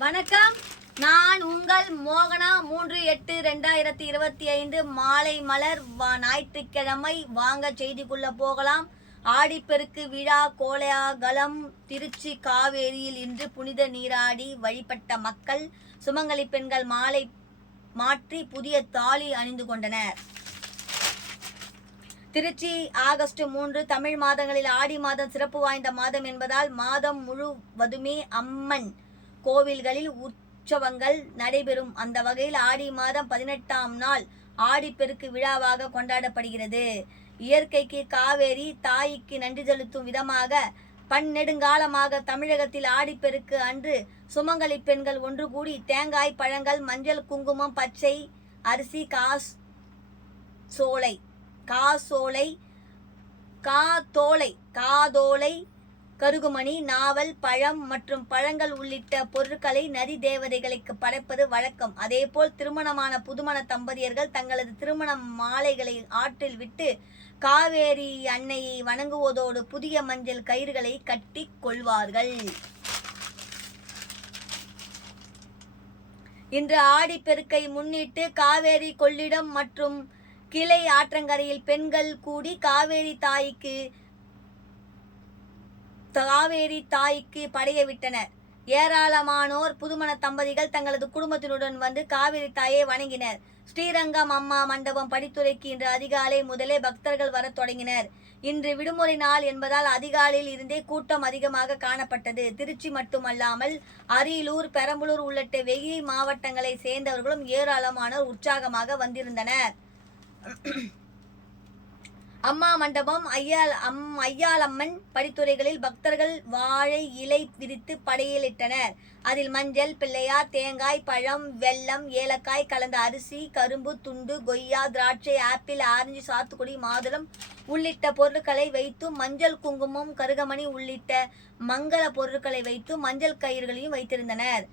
வணக்கம். நான் உங்கள் மோகனா. 3/8/2025 மாலை மலர் ஞாயிற்றுக்கிழமை. வாங்க செய்திக்குள்ள போகலாம். ஆடிப்பெருக்கு விழா கோலாகலம். திருச்சி காவேரியில் இன்று புனித நீராடி வழிபட்ட மக்கள். சுமங்கலி பெண்கள் மாலை மாற்றி புதிய தாலி அணிந்து கொண்டனர். திருச்சி ஆகஸ்ட் 3 தமிழ் மாதங்களில் ஆடி மாதம் சிறப்பு வாய்ந்த மாதம் என்பதால் மாதம் முழுவதுமே அம்மன் கோவில்களில் உற்சவங்கள் நடைபெறும். அந்த வகையில் ஆடி மாதம் 18ஆம் நாள் ஆடிப்பெருக்கு விழாவாக கொண்டாடப்படுகிறது. இயற்கைக்கு காவேரி தாய்க்கு நன்றி செலுத்தும் விதமாக பன்னெடுங்காலமாக தமிழகத்தில் ஆடிப்பெருக்கு அன்று சுமங்கலி பெண்கள் ஒன்று கூடி தேங்காய், பழங்கள், மஞ்சள், குங்குமம், பச்சை அரிசி, காதோலை, கருகுமணி, நாவல், பழம் மற்றும் பழங்கள் உள்ளிட்ட பொருட்களை நதி தேவதைகளுக்கு படைப்பது வழக்கம். அதேபோல் திருமணமான புதுமண தம்பதியர்கள் தங்களது திருமண மாலைகளை ஆற்றில் விட்டு காவேரி அன்னையை வணங்குவதோடு புதிய மஞ்சள் கயிறுகளை கட்டி கொள்வார்கள். இன்று ஆடிப்பெருக்கை முன்னிட்டு காவேரி கொள்ளிடம் மற்றும் கிளை ஆற்றங்கரையில் பெண்கள் கூடி காவேரி தாய்க்கு படைய விட்டனர். ஏராளமானோர் புதுமண தம்பதிகள் தங்களது குடும்பத்தினுடன் வந்து காவேரி தாயை வணங்கினர். ஸ்ரீரங்கம் அம்மா மண்டபம் படித்துறைக்கு இன்று அதிகாலை முதலே பக்தர்கள் வர தொடங்கினர். இன்று விடுமுறை நாள் என்பதால் அதிகாலையில் இருந்தே கூட்டம் அதிகமாக காணப்பட்டது. திருச்சி மட்டுமல்லாமல் அரியலூர், பெரம்பலூர் உள்ளிட்ட வெகு மாவட்டங்களை சேர்ந்தவர்களும் ஏராளமானோர் உற்சாகமாக வந்திருந்தனர். அம்மா மண்டபம், ஐயாளம்மன் படித்துறைகளில் பக்தர்கள் வாழை இலை விரித்து படையலிட்டனர். அதில் மஞ்சள், பிள்ளையார், தேங்காய், பழம், வெல்லம், ஏலக்காய் கலந்த அரிசி, கரும்பு துண்டு, கொய்யா, திராட்சை, ஆப்பிள், ஆரஞ்சு, சாத்துக்குடி, மாதுளம் உள்ளிட்ட பொருட்களை வைத்தும் மஞ்சள், குங்குமம், கருகமணி உள்ளிட்ட மங்கள பொருட்களை வைத்தும் மஞ்சள் கயிறுகளையும் வைத்திருந்தனர்.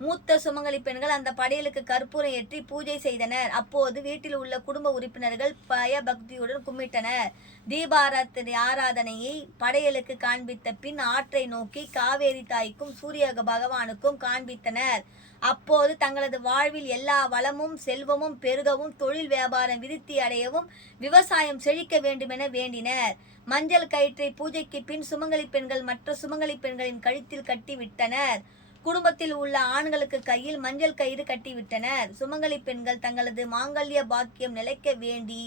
மூத்த சுமங்கலி பெண்கள் அந்த படையலுக்கு கற்பூரம் ஏற்றி பூஜை செய்தனர். அப்போது வீட்டில் உள்ள குடும்ப உறுப்பினர்கள் பயபக்தியுடன் கும்பிட்டனர். தீபாராதனை ஆராதனையை படையலுக்கு காண்பித்த பின் ஆற்றை நோக்கி காவேரி தாய்க்கும் சூரிய பகவானுக்கும் காண்பித்தனர். அப்போது தங்களது வாழ்வில் எல்லா வளமும் செல்வமும் பெருகவும், தொழில் வியாபாரம் விருத்தி அடையவும், விவசாயம் செழிக்க வேண்டுமென வேண்டினர். மஞ்சள் கயிற்றை பூஜைக்கு பின் சுமங்கலி பெண்கள் மற்ற சுமங்கலி பெண்களின் கழுத்தில் கட்டி விட்டனர். குடும்பத்தில் உள்ள ஆண்களுக்கு கையில் மஞ்சள் கயிறு கட்டிவிட்டனர். சுமங்கலி பெண்கள் தங்களது மாங்கல்ய பாக்கியம் நிலைக்க வேண்டி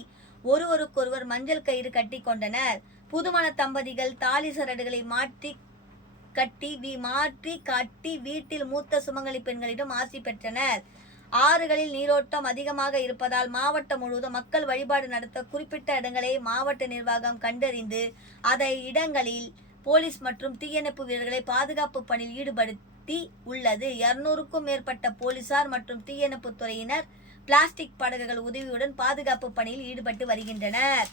ஒருவருக்கொருவர் மஞ்சள் கயிறு கட்டி கொண்டனர். புதுமண தம்பதிகள் தாலி சரடுகளை மாற்றி கட்டி வீட்டில் மூத்த சுமங்கலி பெண்களிடம் ஆசி பெற்றனர். ஆறுகளில் நீரோட்டம் அதிகமாக இருப்பதால் மாவட்டம் முழுவதும் மக்கள் வழிபாடு நடத்த குறிப்பிட்ட இடங்களை மாவட்ட நிர்வாகம் கண்டறிந்து அதை இடங்களில் போலீஸ் மற்றும் தீயணைப்பு வீரர்களை பாதுகாப்பு பணியில் ஈடுபடுத்தி உள்ளது. 200க்கும் மேற்பட்ட போலீசார் மற்றும் தீயணைப்பு துறையினர் பிளாஸ்டிக் படகுகள் உதவியுடன் பாதுகாப்பு பணியில் ஈடுபட்டு வருகின்றனர்.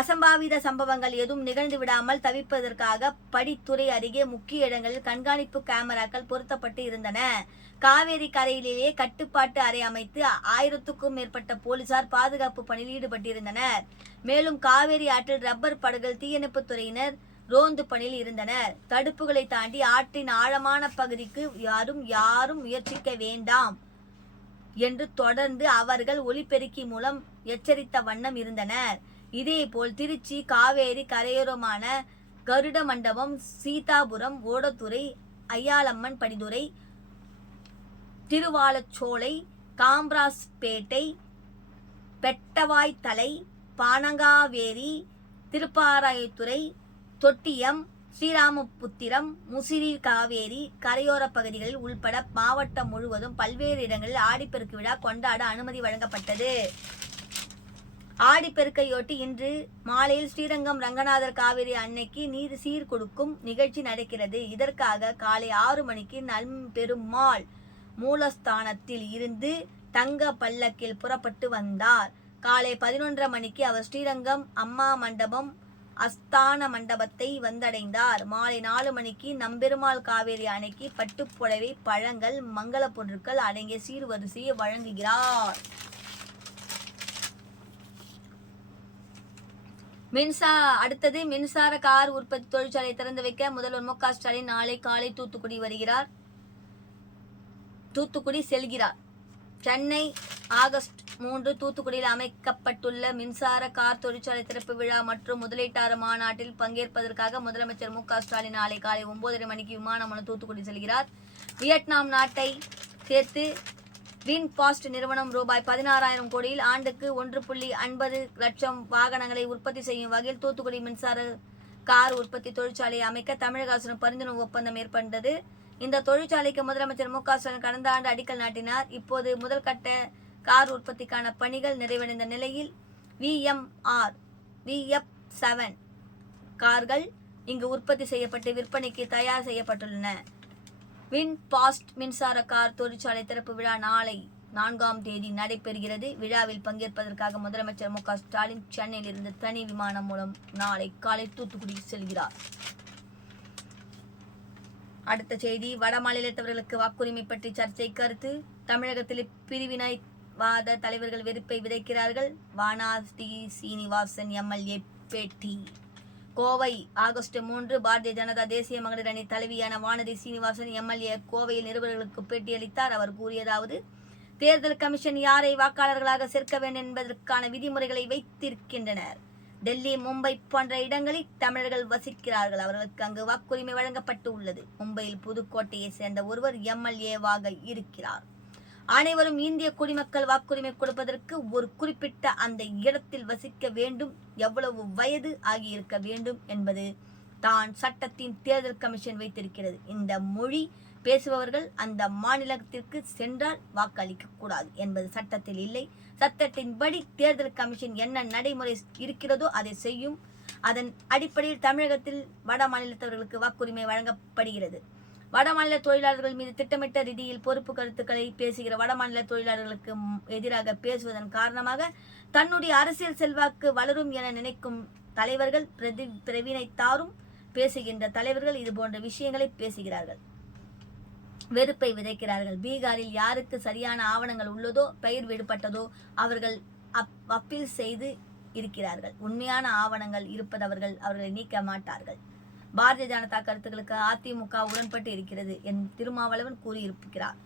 அசம்பாவித சம்பவங்கள் எதுவும் நிகழ்ந்து விடாமல் தவிர்ப்பதற்காக படித்துறை அருகே முக்கிய இடங்களில் கண்காணிப்பு கேமராக்கள் பொருத்தப்பட்டு இருந்தன. காவேரி கரையிலேயே கட்டுப்பாட்டு அறை அமைத்து 1000க்கும் மேற்பட்ட போலீசார் பாதுகாப்பு பணியில் ஈடுபட்டிருந்தனர். மேலும் காவேரி ஆற்றில் ரப்பர் படகுகள் தீயணைப்பு துறையினர் ரோந்து பணியில் இருந்தனர். தடுப்புகளை தாண்டி ஆற்றின் ஆழமான பகுதிக்கு யாரும் முயற்சிக்க வேண்டாம் என்று தொடர்ந்து அவர்கள் ஒலிபெருக்கி மூலம் எச்சரித்த வண்ணம் இருந்தனர். இதேபோல் திருச்சி காவேரி கரையோரமான கருட மண்டபம், சீதாபுரம், ஓடத்துறை, ஐயாளம்மன் படித்துறை, திருவாலச்சோலை, காம்ராஸ்பேட்டை, பெட்டவாய்த்தலை, பானங்காவேரி, திருப்பாராயத்துறை, தொட்டியம், ஸ்ரீராமபுத்திரம், முசிறி காவேரி கரையோர பகுதிகளில் உள்பட மாவட்டம் முழுவதும் பல்வேறு இடங்களில் ஆடிப்பெருக்கு விழா கொண்டாட அனுமதி வழங்கப்பட்டது. ஆடிப்பெருக்கையொட்டி இன்று மாலையில் ஸ்ரீரங்கம் ரங்கநாதர் காவேரி அன்னைக்கு நீர் சீர் கொடுக்கும் நிகழ்ச்சி நடக்கிறது. இதற்காக காலை 6 மணிக்கு நம்பெருமாள் மூலஸ்தானத்தில் இருந்து தங்க பல்லக்கில் புறப்பட்டு வந்தார். காலை 11:30 மணிக்கு அவர் ஸ்ரீரங்கம் அம்மா மண்டபம் அஸ்தான மண்டபத்தை வந்தடைந்தார். மாலை 4 மணிக்கு நம்பெருமாள் காவேரி அணைக்கு பட்டுப்புடவை, பழங்கள், மங்கள பொருட்கள் அடங்கிய சீர்வரிசையை வழங்குகிறார். அடுத்தது மின்சார கார் உற்பத்தி தொழிற்சாலை திறந்து வைக்க முதல்வர் மு.க. ஸ்டாலின் நாளை காலை தூத்துக்குடி வருகிறார். தூத்துக்குடி செல்கிறார். சென்னை ஆகஸ்ட் 3 தூத்துக்குடியில் அமைக்கப்பட்டுள்ள மின்சார கார் தொழிற்சாலை திறப்பு விழா மற்றும் முதலீட்டாளர் மாநாட்டில் பங்கேற்பதற்காக முதலமைச்சர் மு.க.ஸ்டாலின் நாளை காலை 9:30 மணிக்கு விமானம் மூலம் தூத்துக்குடி செல்கிறார். வியட்நாம் நாட்டை சேர்த்து வின்பாஸ்ட் நிறுவனம் ரூபாய் 16,000 கோடியில் ஆண்டுக்கு 1.50 லட்சம் வாகனங்களை உற்பத்தி செய்யும் வகையில் தூத்துக்குடி மின்சார கார் உற்பத்தி தொழிற்சாலையை அமைக்க தமிழக அரசுடன் பரிந்துரை ஒப்பந்தம் ஏற்பட்டது. இந்த தொழிற்சாலைக்கு முதலமைச்சர் மு.க.ஸ்டாலின் கடந்த ஆண்டு அடிக்கல் நாட்டினார். இப்போது முதல் கட்ட கார் உற்பத்திக்கான பணிகள் நிறைவடைந்த நிலையில் VF7 கார்கள் இங்கு உற்பத்தி செய்யப்பட்டு விற்பனைக்கு தயார் செய்யப்பட்டுள்ளன. வின்பாஸ்ட் மின்சார கார் தொழிற்சாலை திறப்பு விழா நாளை 4ஆம் தேதி நடைபெறுகிறது. விழாவில் பங்கேற்பதற்காக முதலமைச்சர் மு.க.ஸ்டாலின் சென்னையில் இருந்து தனி விமானம் மூலம் நாளை காலை தூத்துக்குடி செல்கிறார். அடுத்த செய்தி, வட மாநிலத்தவர்களுக்கு வாக்குரிமை பற்றி சர்ச்சை கருத்து. தமிழகத்தில் பிரிவினைவாத தலைவர்கள் வெறுப்பை விதைக்கிறார்கள். வானதி சீனிவாசன் எம்எல்ஏ பேட்டி. கோவை ஆகஸ்ட் 3 பாரதிய ஜனதா தேசிய மகளிர் அணி தலைவியான வானதி சீனிவாசன் எம்எல்ஏ கோவையில் நிருபர்களுக்கு பேட்டியளித்தார். அவர் கூறியதாவது, தேர்தல் கமிஷன் யாரை வாக்காளர்களாக சேர்க்க வேண்டும் என்பதற்கான விதிமுறைகளை வைத்திருக்கின்றனர். டெல்லி, மும்பை போன்ற இடங்களில் தமிழர்கள் வசிக்கிறார்கள். அவர்களுக்கு அங்கு வாக்குரிமை வழங்கப்பட்டு உள்ளது. மும்பையில் புதுக்கோட்டையை சேர்ந்த ஒருவர் எம்எல்ஏவாக இருக்கிறார். அனைவரும் இந்திய குடிமக்கள். வாக்குரிமை கொடுப்பதற்கு ஒரு குறிப்பிட்ட அந்த இடத்தில் வசிக்க வேண்டும், எவ்வளவு வயது ஆகியிருக்க வேண்டும் என்பது தான் சட்டத்தின் தேர்தல் கமிஷன் வைத்திருக்கிறது. இந்த மொழி பேசுபவர்கள் அந்த மாநிலத்திற்கு சென்றால் வாக்களிக்க கூடாது என்பது சட்டத்தில் இல்லை. சட்டத்தின்படி தேர்தல் கமிஷன் என்ன நடைமுறை இருக்கிறதோ அதை செய்யும். அதன் அடிப்படையில் தமிழகத்தில் வட மாநிலத்தவர்களுக்கு வாக்குரிமை வழங்கப்படுகிறது. வட மாநில தொழிலாளர்கள் மீது திட்டமிட்ட ரீதியில் பொறுப்பு கருத்துக்களை பேசுகிற வட மாநில தொழிலாளர்களுக்கு எதிராக பேசுவதன் காரணமாக தன்னுடைய அரசியல் செல்வாக்கு வளரும் என நினைக்கும் தலைவர்கள், பிரவினைத்தாரும் பேசுகின்ற தலைவர்கள் இது போன்ற விஷயங்களை பேசுகிறார்கள், வெறுப்பை விதைக்கிறார்கள். பீகாரில் யாருக்கு சரியான ஆவணங்கள் உள்ளதோ, பெயர் விடுபட்டதோ அவர்கள் அப்பீல் செய்து இருக்கிறார்கள். உண்மையான ஆவணங்கள் இருப்பதவர்கள் அவர்களை நீக்க மாட்டார்கள். பாரதிய ஜனதா கருத்துக்களுக்கு அதிமுக உடன்பட்டு இருக்கிறது என் திருமாவளவன் கூறியிருக்கிறார்.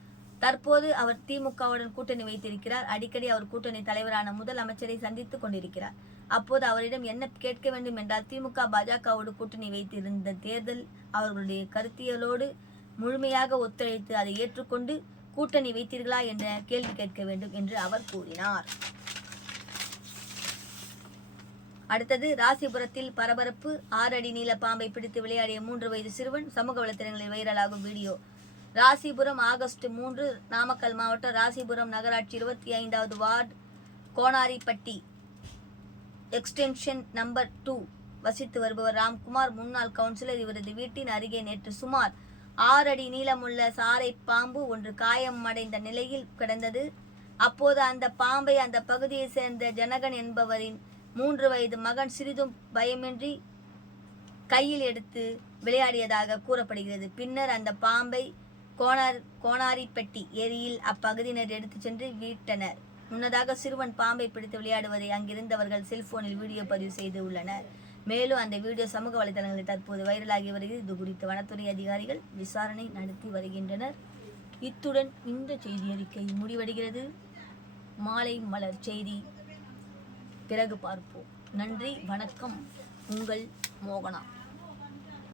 தற்போது அவர் திமுகவுடன் கூட்டணி வைத்திருக்கிறார். அடிக்கடி அவர் கூட்டணி தலைவரான முதல் அமைச்சரை சந்தித்துக் கொண்டிருக்கிறார். அப்போது அவரிடம் என்ன கேட்க வேண்டும் என்றால், திமுக பாஜகவோடு கூட்டணி வைத்திருந்த தேர்தல் அவர்களுடைய கருத்தியலோடு முழுமையாக ஒத்துழைத்து அதை ஏற்றுக்கொண்டு கூட்டணி வைத்தீர்களா என்ற கேள்வி கேட்க வேண்டும் என்று அவர் கூறினார். அடுத்தது, ராசிபுரத்தில் பரபரப்பு. 6 அடி நீள பாம்பை பிடித்து விளையாடிய 3 வயது சிறுவன். சமூக வலைத்தளங்களில் வைரலாகும் வீடியோ. ராசிபுரம் ஆகஸ்ட் 3 நாமக்கல் மாவட்டம் ராசிபுரம் நகராட்சி 25வது வார்டு கோனாரிப்பட்டி எக்ஸ்டென்ஷன் நம்பர் 2 வசித்து வருபவர் ராம்குமார், முன்னாள் கவுன்சிலர். இவரது வீட்டின் அருகே நேற்று சுமார் 6 அடி நீளமுள்ள சாரை பாம்பு ஒன்று காயமடைந்த நிலையில் கிடந்தது. அப்போது அந்த பாம்பை அந்த பகுதியை சேர்ந்த ஜனகன் என்பவரின் 3 வயது மகன் சிறிதும் பயமின்றி கையில் எடுத்து விளையாடியதாக கூறப்படுகிறது. பின்னர் அந்த பாம்பை கோனாரிப்பட்டி ஏரியில் அப்பகுதியினர் எடுத்து சென்று வீட்டனர். முன்னதாக சிறுவன் பாம்பை பிடித்து விளையாடுவதை அங்கிருந்தவர்கள் செல்போனில் வீடியோ பதிவு செய்து உள்ளனர். மேலும் அந்த வீடியோ சமூக வலைதளங்களில் தற்போது வைரலாகி வருகிறது. இது குறித்து வனத்துறை அதிகாரிகள் விசாரணை நடத்தி வருகின்றனர். இத்துடன் இந்த செய்தி அறிக்கை முடிவடைகிறது. மாலை மலர் செய்தி பிறகு பார்ப்போம். நன்றி, வணக்கம். உங்கள் மோகனா.